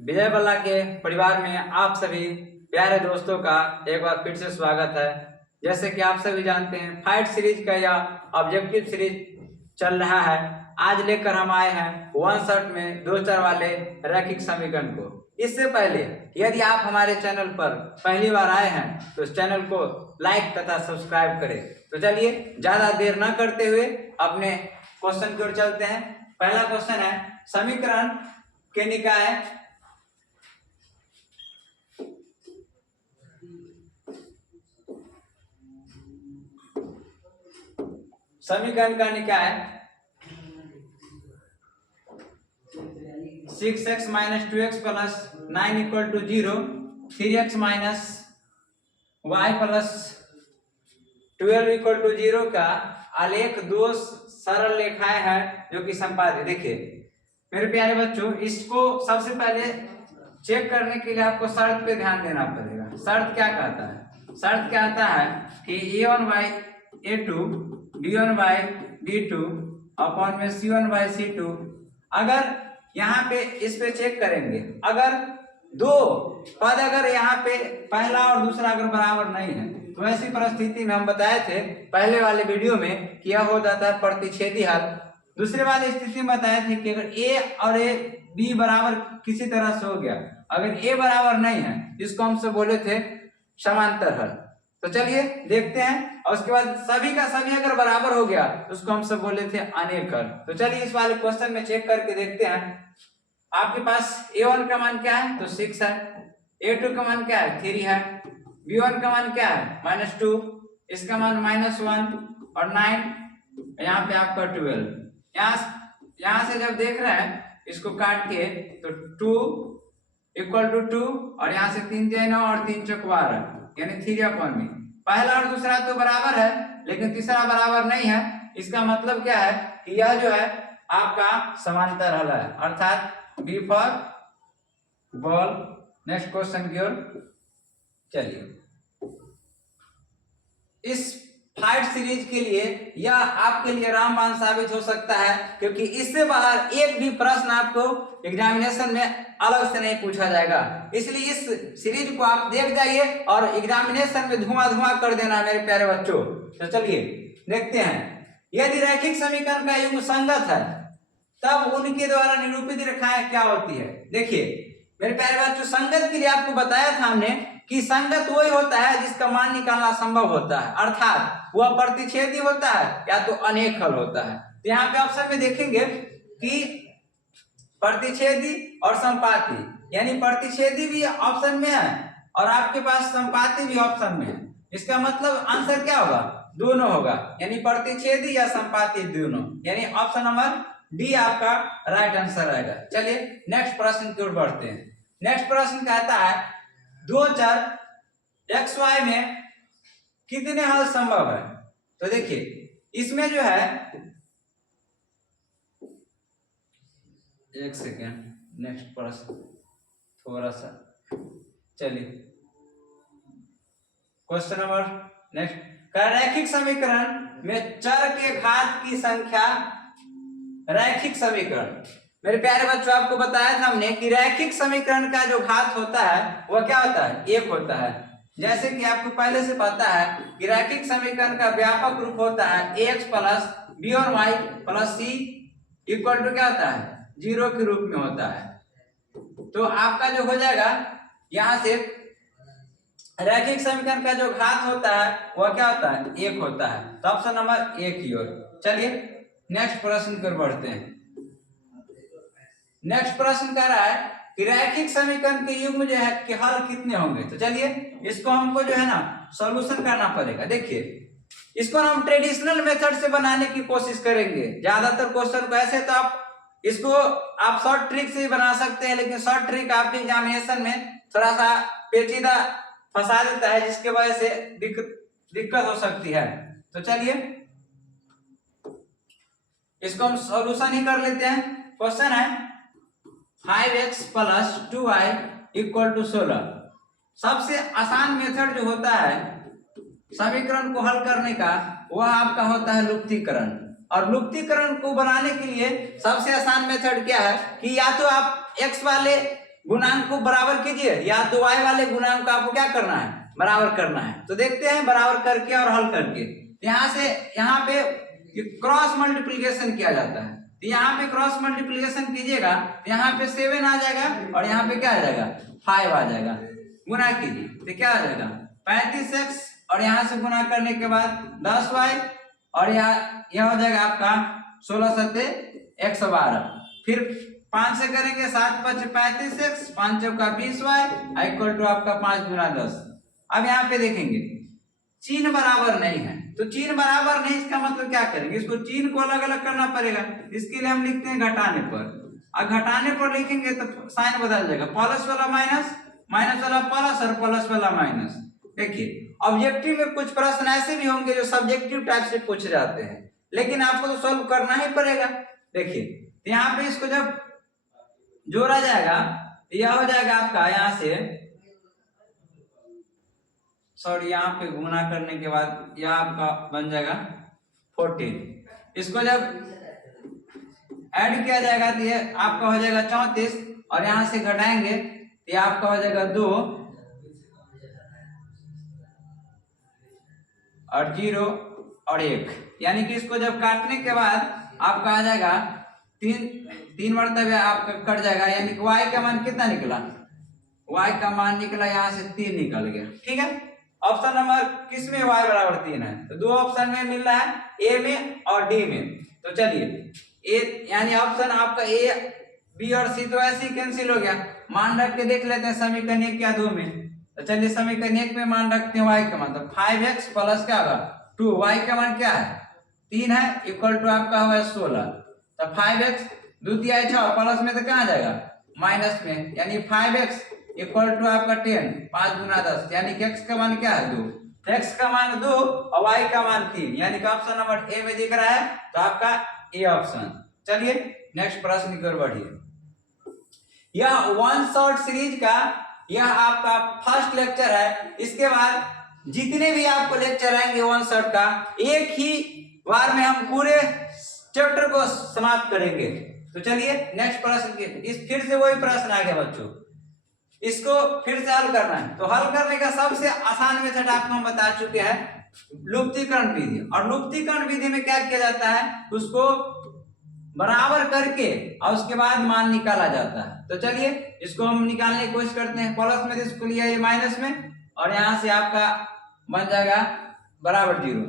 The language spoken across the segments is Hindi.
विजय बल्ला के परिवार में आप सभी प्यारे दोस्तों का एक बार फिर से स्वागत है। जैसे कि आप सभी जानते हैं, फाइट सीरीज का या ऑब्जेक्टिव सीरीज चल रहा है। आज लेकर हम आए हैं वन शॉट में दो चार वाले रैखिक समीकरण को। इससे पहले यदि आप हमारे चैनल पर पहली बार आए हैं तो इस चैनल को लाइक तथा सब्सक्राइब करें। तो चलिए ज्यादा देर न करते हुए अपने क्वेश्चन की ओर चलते हैं। पहला क्वेश्चन है, समीकरण के निकाय समीकरण का निकाय 6x - 2x + 9 = 0, 3x - y + 12 = 0 का आलेख दो सरल रेखाएं हैं जो कि संपादित। देखिए मेरे प्यारे बच्चों, इसको सबसे पहले चेक करने के लिए आपको शर्त पे ध्यान देना पड़ेगा। शर्त क्या कहता है? शर्त क्या कहता है कि a1/a2 b1/b2 अपॉन में c1/c2। अगर यहाँ पे इस पे चेक करेंगे, अगर दो पद अगर यहाँ पे पहला और दूसरा अगर बराबर नहीं है तो ऐसी परिस्थिति में हम बताए थे पहले वाले वीडियो में कि यह हो जाता है प्रतिच्छेदी हल। दूसरे वाली स्थिति में बताए थे कि अगर a और a b बराबर किसी तरह से हो गया, अगर a बराबर नहीं है इसको हमसे बोले थे समांतर हल। तो चलिए देखते हैं। और उसके बाद सभी का सभी अगर बराबर हो गया तो उसको हम सब बोले थे अनेक हल। तो चलिए इस वाले क्वेश्चन में चेक करके देखते हैं। आपके पास a1 का मान क्या है? तो 6 है। a2 का मान क्या है? 3 है। b1 का मान क्या है? -2, इसका मान -1 और 9, यहाँ पे आपका 12। यहाँ से जब देख रहे हैं इसको काट के तो 2 = 2 और यहाँ से 3 × 9 और 3 × 12 यानी 3/में। पहला और दूसरा तो बराबर है लेकिन तीसरा बराबर नहीं है। इसका मतलब क्या है कि यह जो है आपका समांतर हल है, अर्थात B for ball. Next question की ओर चलिए। इस फाइट सीरीज के लिए यह आपके लिए रामबाण साबित हो सकता है, क्योंकि इससे बाहर एक भी प्रश्न आपको एग्जामिनेशन में अलग से नहीं पूछा जाएगा। इसलिए इस सीरीज को आप देख जाइए और एग्जामिनेशन में धुआं कर देना मेरे प्यारे बच्चों। तो चलिए देखते हैं। यदि रैखिक समीकरण का युग्म संगत है तब उनके द्वारा निरूपित रेखाएं क्या होती है? देखिए मेरे प्यारे बच्चों, संगत के लिए आपको बताया था हमने कि संगत वही होता है जिसका मान निकालना संभव होता है, अर्थात वह प्रतिच्छेदी होता है या तो अनेक हल होता है। तो यहाँ पे ऑप्शन में देखेंगे कि प्रतिच्छेदी और संपाती, यानी प्रतिच्छेदी भी ऑप्शन में है और आपके पास संपाती भी ऑप्शन में है। इसका मतलब आंसर क्या होगा? दोनों होगा, यानी प्रतिच्छेदी या संपाती दोनों, यानी ऑप्शन नंबर डी आपका राइट आंसर आएगा। चलिए नेक्स्ट प्रश्न की ओर बढ़ते हैं। नेक्स्ट प्रश्न कहता है, दो चर xy में कितने हल संभव है? तो देखिए इसमें जो है, एक सेकेंड, नेक्स्ट प्रश्न थोड़ा सा, चलिए क्वेश्चन नंबर नेक्स्ट का रैखिक समीकरण में चर के घात की संख्या। रैखिक समीकरण मेरे प्यारे बच्चों, आपको बताया था हमने कि रैखिक समीकरण का जो घात होता है वह क्या होता है? एक होता है। जैसे कि आपको पहले से पता है कि रैखिक समीकरण का व्यापक रूप होता है x + b और y + c = क्या होता है? 0 के रूप में होता है। तो आपका जो हो जाएगा यहाँ से रैखिक समीकरण का जो घात होता है वह क्या होता है? 1 होता है। तो ऑप्शन नंबर 1 की ओर चलिए नेक्स्ट प्रश्न की ओर बढ़ते हैं। नेक्स्ट प्रश्न कह रहा है कि रैखिक समीकरण के युग्म जो है कि हल कितने होंगे? तो चलिए इसको हमको जो है ना सॉल्यूशन करना पड़ेगा। देखिए इसको हम ट्रेडिशनल मेथड से बनाने की कोशिश करेंगे। ज्यादातर क्वेश्चन को ऐसे तो आप शॉर्ट ट्रिक से ही बना सकते हैं, लेकिन शॉर्ट ट्रिक आपके एग्जामिनेशन में थोड़ा सा पेचीदा फंसा देता है, जिसके वजह से दिक्कत हो सकती है। तो चलिए इसको हम सॉल्यूशन ही कर लेते हैं। क्वेश्चन है 5x + 2y = 16। सबसे आसान मेथड जो होता है समीकरण को हल करने का वह आपका होता है लुप्तीकरण। और लुप्तीकरण को बनाने के लिए सबसे आसान मेथड क्या है कि या तो आप x वाले गुणांक को बराबर कीजिए, या तो y वाले गुणांक को आपको क्या करना है, बराबर करना है। तो देखते हैं बराबर करके और हल करके। यहाँ से यहाँ पे क्रॉस मल्टीप्लिकेशन किया जाता है, तो यहाँ पे क्रॉस मल्टीप्लिकेशन कीजिएगा तो यहाँ पे 7 आ जाएगा और यहाँ पे क्या आ जाएगा 5 आ जाएगा। गुना कीजिए तो क्या आ जाएगा 35x और यहाँ से गुना करने के बाद 10y और यह हो जाएगा आपका 16 सत्ते 112। फिर 5 से करेंगे 7 5 35x 5 चौका 20y इक्वल टू आपका 5 गुना 10। अब यहाँ पे देखेंगे चिन्ह बराबर नहीं है, तो चिन्ह बराबर नहीं इसका मतलब क्या करेंगे, इसको चिन्ह को अलग अलग करना पड़ेगा। इसके लिए हम लिखते हैं घटाने पर, और घटाने पर लिखेंगे तो साइन बदल जाएगा, प्लस वाला माइनस, माइनस वाला प्लस और प्लस वाला माइनस। देखिए ऑब्जेक्टिव में कुछ प्रश्न ऐसे भी होंगे जो सब्जेक्टिव टाइप से पूछ जाते हैं, लेकिन आपको तो सॉल्व करना ही पड़ेगा। देखिए यहाँ पे इसको जब जोड़ा जाएगा तो यह हो जाएगा आपका यहाँ से, सॉरी यहाँ पे गुना करने के बाद यह आपका बन जाएगा 14। इसको जब ऐड किया जाएगा तो ये आपका हो जाएगा 34 और यहाँ से घटाएंगे तो ये आपका हो जाएगा 2 और 0 और 1, यानी कि इसको जब काटने के बाद आपका आ जाएगा 3 मरतबे आपका कट जाएगा, यानी कि y का मान कितना निकला, y का मान निकला यहाँ से 3 निकल गया। ठीक है, ऑप्शन नंबर किस में y बराबर 3 है, तो 2 ऑप्शन में मिल रहा है, ए में और डी में। तो चलिए ए यानी ऑप्शन आपका ए बी और सी तो ऐसे ही कैंसिल हो गया। मान रख के देख लेते हैं समीकरण 1 या 2 में। तो चलिए समीकरण 1 में मान रखते हैं y का मान, तो 5x प्लस क्या होगा 2, y का मान क्या है 3 है, इक्वल टू आपका होगा 16। तो 5x 2 तिहाई 6 प्लस में तो कहाँ जाएगा माइनस में, यानी 5x इक्वल टू आपका 10, 5 गुना 10, यानी कि x का मान क्या है 2, x का मान 2 और y का मान 3, यानी कि ऑप्शन नंबर ए में दिख रहा है, तो आपका ए ऑप्शन। चलिए नेक्स्ट प्रश्न की ओर बढ़िए। यह वन शॉट सीरीज का यह आपका फर्स्ट लेक्चर है। इसके बाद जितने भी आपको लेक्चर आएंगे वन शॉट का, एक ही बार में हम पूरे चैप्टर को समाप्त करेंगे। तो चलिए नेक्स्ट प्रश्न के इस फिर से वही प्रश्न आ गया बच्चों, इसको फिर से हल करना है। तो हल करने का सबसे आसान मेथड आपको हम बता चुके हैं, लुप्तीकरण विधि। और लुप्तीकरण विधि में क्या किया जाता है, उसको बराबर करके और उसके बाद मान निकाला जाता है। तो चलिए इसको हम निकालने की कोशिश करते हैं। प्लस में इसको लिया ये माइनस में और यहां से आपका बन जाएगा बराबर 0।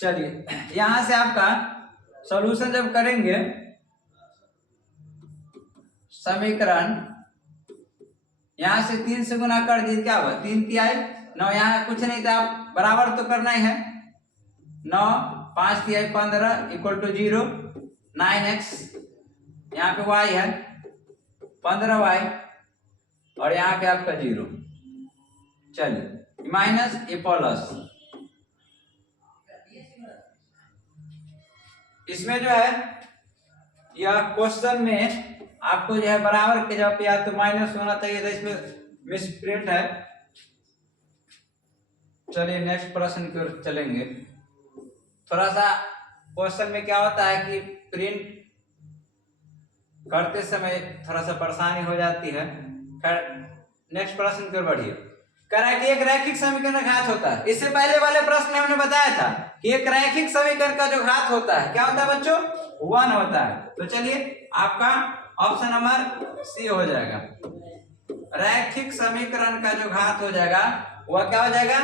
चलिए यहां से आपका सॉल्यूशन जब करेंगे समीकरण, यहां से 3 से गुना कर दीजिए, क्या हुआ 3 तिहाई 9, यहाँ कुछ नहीं था, बराबर तो करना ही है। 9 5 तिहाई 15 इक्वल टू 0, 9x यहाँ पे y है 15y और यहाँ पे आपका 0। चलिए माइनस ए प्लस, इसमें जो है यह क्वेश्चन में आपको जो है बराबर के जगह पे या तो माइनस होना चाहिए था, इसमें मिसप्रिंट है। चलिए नेक्स्ट प्रश्न की ओर चलेंगे। थोड़ा सा क्वेश्चन में क्या होता है कि प्रिंट करते समय थोड़ा सा परेशानी हो जाती है। खैर नेक्स्ट प्रश्न की ओर बढ़िए। कह रहा है कि एक रैखिक समीकरण घात होता है। इससे पहले वाले प्रश्न में हमने बताया था कि एक रैखिक समीकरण का जो घात होता है क्या होता है बच्चों, 1 होता है। तो चलिए आपका ऑप्शन नंबर सी हो जाएगा, रैखिक समीकरण का जो घात हो जाएगा वह क्या हो जाएगा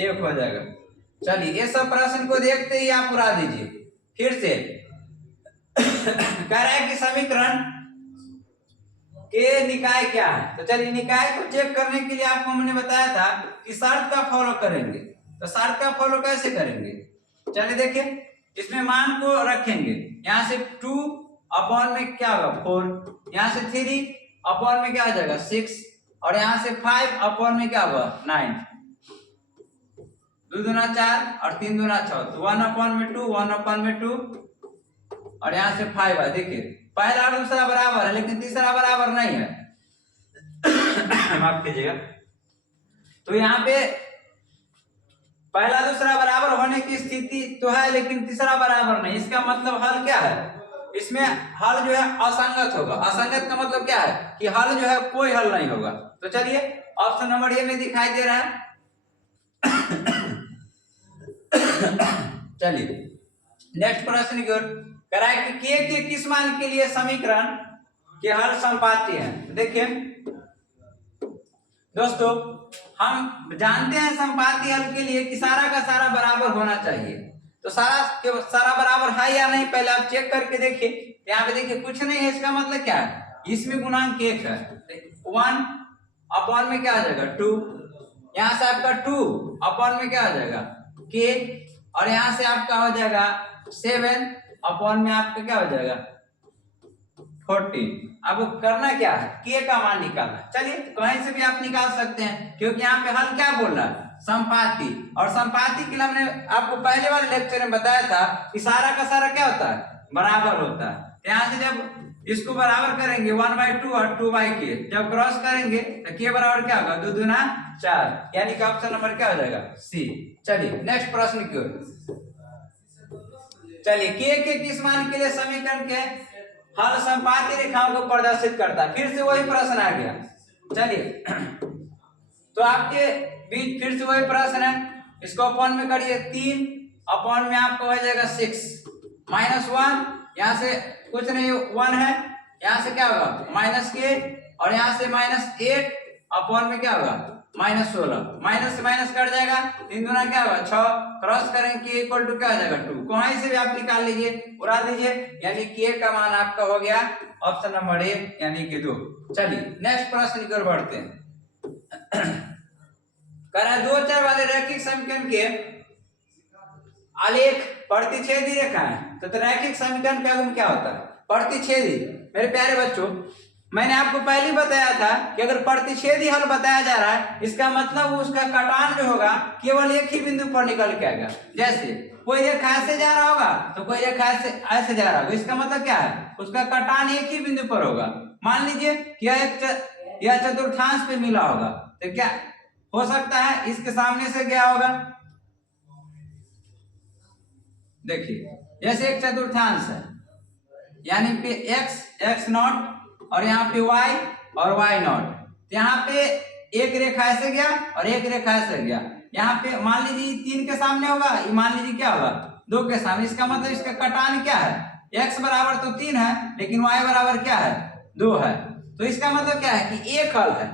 1 हो जाएगा। चलिए ये सब प्रश्न को देखते ही आप उड़ा दीजिए। फिर से कह रहा है कि समीकरण के निकाय क्या है। तो चलिए निकाय को चेक करने के लिए आपको हमने बताया था कि शर्त का फॉलो करेंगे। तो शर्त का फॉलो कैसे करेंगे, चलिए देखिए इसमें मान को रखेंगे। यहाँ से 2 अपॉन में क्या होगा 4, यहाँ से 3 अपॉन में क्या हो जाएगा 6 और यहाँ से 5 अपॉन में क्या होगा 9, 2 दूना 4 और 3 दूना 6, तो 1 अपॉन में 2, 1 अपॉन में 2 और यहाँ से 5 है। देखिए पहला और दूसरा बराबर है लेकिन तीसरा बराबर नहीं है माफ कीजिएगा। तो यहाँ पे पहला दूसरा बराबर होने की स्थिति तो है लेकिन तीसरा बराबर नहीं, इसका मतलब हल क्या है इसमें हल जो है असंगत होगा। असंगत का मतलब क्या है कि हल जो है कोई हल नहीं होगा। तो चलिए ऑप्शन नंबर ए में दिखाई दे रहा है। चलिए नेक्स्ट प्रश्न की ओर कह रहा है कि के किस मान के लिए समीकरण के हल समपाती है। देखिए दोस्तों, हम जानते हैं समपाती हल के लिए कि सारा का सारा बराबर होना चाहिए। तो सारा बराबर है या नहीं पहले आप चेक करके देखिए। यहाँ पे देखिए कुछ नहीं है, इसका मतलब क्या है, इसमें गुणांक 1 है, 1 अपॉन में क्या आ जाएगा 2, यहाँ से आपका 2 अपॉन में क्या आ जाएगा के, और यहाँ से आपका हो जाएगा 7 अपॉन में आपका क्या हो जाएगा 14। अब करना क्या है, के का मान निकालना। चलिए कहीं से भी आप निकाल सकते हैं, क्योंकि यहाँ पे हल क्या बोल रहा है संपाती, और संपाती के लिए हमने आपको पहले वाले लेक्चर में बताया था कि सारा का सारा क्या होता है बराबर होता है। यहाँ से जब इसको बराबर करेंगे 1/2 और 2/k, जब क्रॉस करेंगे तो के बराबर क्या होगा 2 दूना 4, यानी कि ऑप्शन नंबर क्या हो जाएगा सी। चलिए नेक्स्ट प्रश्न की ओर चलिए, के किस मान के लिए समीकरण के हल संपाती रेखाओं को प्रदर्शित करता है। फिर से वही प्रश्न आ गया। चलिए तो आपके बीच फिर से वही प्रश्न है, इसको अपॉन में करिए 3 अपॉन में आपको हो जाएगा 6 -1, यहाँ से कुछ नहीं 1 है, यहाँ से क्या होगा माइनस के, और यहाँ से -8 अपॉन में क्या होगा -16, माइनस से माइनस कट जाएगा, 3 दूना क्या होगा 6, क्रॉस करेंगे के इक्वल टू क्या हो जाएगा 2, कहीं से भी आप निकाल लीजिए उड़ा दीजिए, यानी के का मान आपका हो गया ऑप्शन नंबर ए यानी कि 2। चलिए नेक्स्ट प्रश्न की ओर बढ़ते हैं। कह रहा है 2 चर वाले रैखिक समीकरण के आलेख प्रतिच्छेदी रेखा है। तो रैखिक समीकरण का गुण क्या होता है प्रतिच्छेदी। मेरे प्यारे बच्चों, मैंने आपको पहले ही बताया था कि अगर प्रतिच्छेदी हल बताया जा रहा है, इसका मतलब उसका कटान जो होगा केवल एक ही बिंदु पर निकल के आएगा। जैसे कोई रेखा ऐसे जा रहा होगा तो कोई रेखा ऐसे जा रहा होगा, इसका मतलब क्या है उसका कटान एक ही बिंदु पर होगा। मान लीजिए कि यह चतुर्थांश पे मिला होगा, तो क्या हो सकता है इसके सामने से गया होगा। देखिए जैसे एक चतुर्थांश है, यानी पे x नॉट और यहाँ पे y और y नॉट, यहाँ पे एक रेखा ऐसे गया और एक रेखा ऐसे गया। यहाँ पे मान लीजिए 3 के सामने होगा, ये मान लीजिए क्या होगा 2 के सामने, इसका मतलब इसका कटान क्या है x बराबर तो 3 है लेकिन y बराबर क्या है 2 है। तो इसका मतलब क्या है कि एक हल है।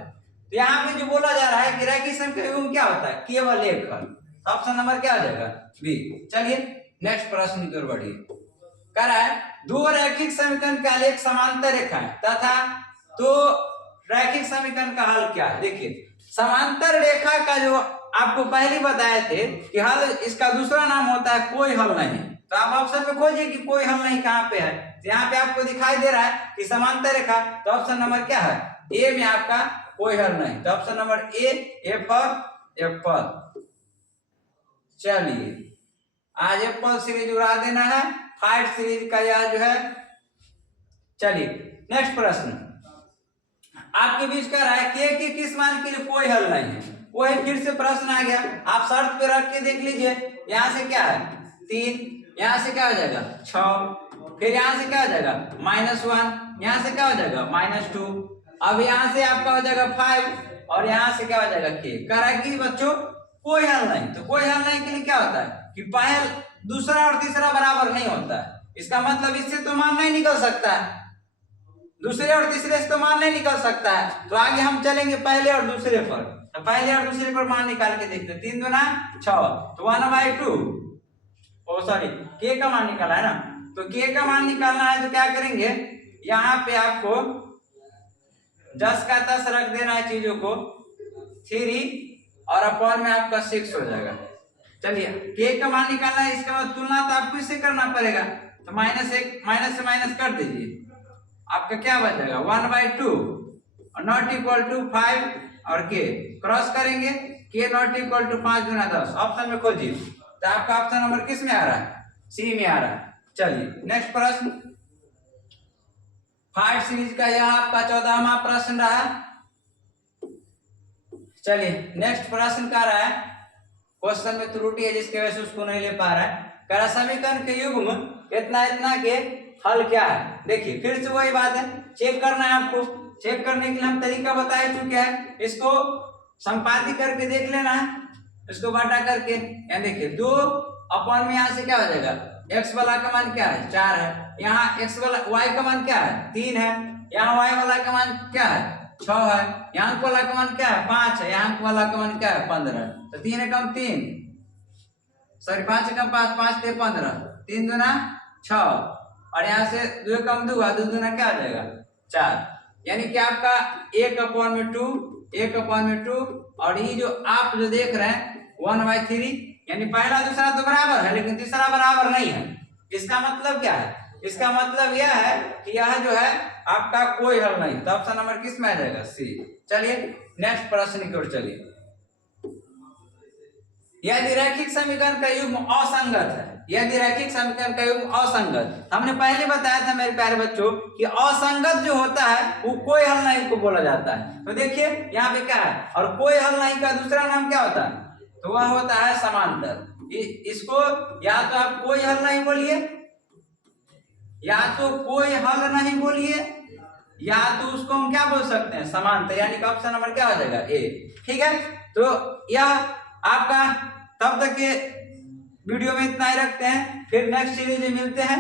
तो यहाँ पे जो बोला जा रहा है कि रैखिक समीकरण क्या होता है केवल एक हल। ऑप्शन नंबर क्या आ जाएगा बी। चलिए नेक्स्ट प्रश्न की ओर बढ़िए। कह रहा है 2 रैखिक समीकरण का आलेख समांतर रेखा है तथा तो रैखिक समीकरण का हल क्या है। देखिए समांतर रेखा का जो आपको पहले बताए थे कि हल इसका दूसरा नाम होता है कोई हल नहीं। तो आप ऑप्शन में खोजिए कि कोई हल नहीं कहाँ पे है। तो यहाँ पे आपको दिखाई दे रहा है कि समांतर रेखा, तो ऑप्शन नंबर क्या है ए में आपका कोई हल नहीं। तो option number A for Apple. चलिए आज एप्पल सीरीज उड़ा देना है, फाइट सीरीज का यह जो है। चलिए नेक्स्ट प्रश्न आपके बीच का रहा है के किस मान के लिए कोई हल नहीं है। वही फिर से प्रश्न आ गया, आप शर्त पे रख के देख लीजिए। यहाँ से क्या है 3, यहाँ से क्या हो जाएगा 6, फिर यहाँ से क्या हो जाएगा -1, यहाँ से क्या हो जाएगा -2, अब यहाँ से आपका हो जाएगा 5 और यहाँ से क्या हो जाएगा के। कह रहा है कि बच्चों कोई हल नहीं। तो कोई हल नहीं के लिए क्या होता है कि पहल दूसरा और तीसरा बराबर नहीं होता है। इसका मतलब इससे तो मान नहीं निकल सकता है, दूसरे और तीसरे से तो मान नहीं निकल सकता है। तो आगे हम चलेंगे पहले और दूसरे पर। तो पहले और दूसरे पर मान निकाल के देखते हैं। 3 दूना 6, तो 1/2 ओ सॉरी के का मान निकाला है ना। तो के का मान निकालना है तो क्या करेंगे, यहाँ पे आपको 10 का 10 रख देना है चीजों को, 3 और अपॉन में आपका 6 हो जाएगा। चलिए के का मान निकालना है, इसका बाद तुलना तो आपको इससे करना पड़ेगा। तो -1 माइनस से माइनस कर दीजिए, आपका क्या बच जाएगा 1/2 और नॉट इक्वल टू 5 और के क्रॉस करेंगे, के नॉट इक्वल टू 5 गुना 10। ऑप्शन में खोजिए तो आपका ऑप्शन नंबर किस में आ रहा है सी में आ रहा है। चलिए नेक्स्ट प्रश्न फाइट सीरीज का यह आपका 14वां प्रश्न रहा। चलिए नेक्स्ट प्रश्न का रहा है, क्वेश्चन में त्रुटि है जिसकी वजह से उसको नहीं ले पा रहा है। कह रहा समीकरण के युग्म इतना इतना के हल क्या है। देखिए फिर से वही बात है, चेक करना है आपको। चेक करने के लिए हम तरीका बता चुके हैं, इसको संपादित करके देख लेना है, इसको बांटा करके। यहाँ देखिए 2 अपॉन में यहाँ से क्या हो जाएगा, x वाला का मान क्या है 4 है, यहाँ x वाला y का मान क्या है 3 है, यहाँ y वाला का मान क्या है 6 है, यहाँ वाला का मान क्या है 5 है, यहाँ वाला का मान क्या है 15 है। तो 3 एकम 3 सॉरी 5 एकम 5, 5 ते 15, 3 दूना 6 और यहाँ से 2 एकम 2 2 दूना क्या आ जाएगा 4। यानी कि आपका 1/2 1/2 और ये जो आप जो देख रहे हैं 1/3, यानी पहला दूसरा तो बराबर है लेकिन तीसरा बराबर नहीं है। इसका मतलब क्या है, इसका मतलब यह है कि यह जो है आपका कोई हल नहीं। तो ऑप्शन नंबर किस में आ जाएगा सी। चलिए नेक्स्ट प्रश्न की ओर चलिए। यदि रैखिक समीकरण का युग्म असंगत है, यदि रैखिक समीकरण का युग्म असंगत, हमने पहले बताया था मेरे प्यारे बच्चों कि असंगत जो होता है वो कोई हल नहीं को बोला जाता है। तो देखिए यहाँ पे क्या है, और कोई हल नहीं का दूसरा नाम क्या होता है, तो वह होता है समांतर। इसको या तो आप कोई हल नहीं बोलिए, या तो कोई हल नहीं बोलिए, या तो उसको हम क्या बोल सकते हैं समांतर, यानी कि ऑप्शन नंबर क्या हो जाएगा ए। ठीक है, तो यह आपका तब तक के वीडियो में इतना ही रखते हैं, फिर नेक्स्ट सीरीज में मिलते हैं।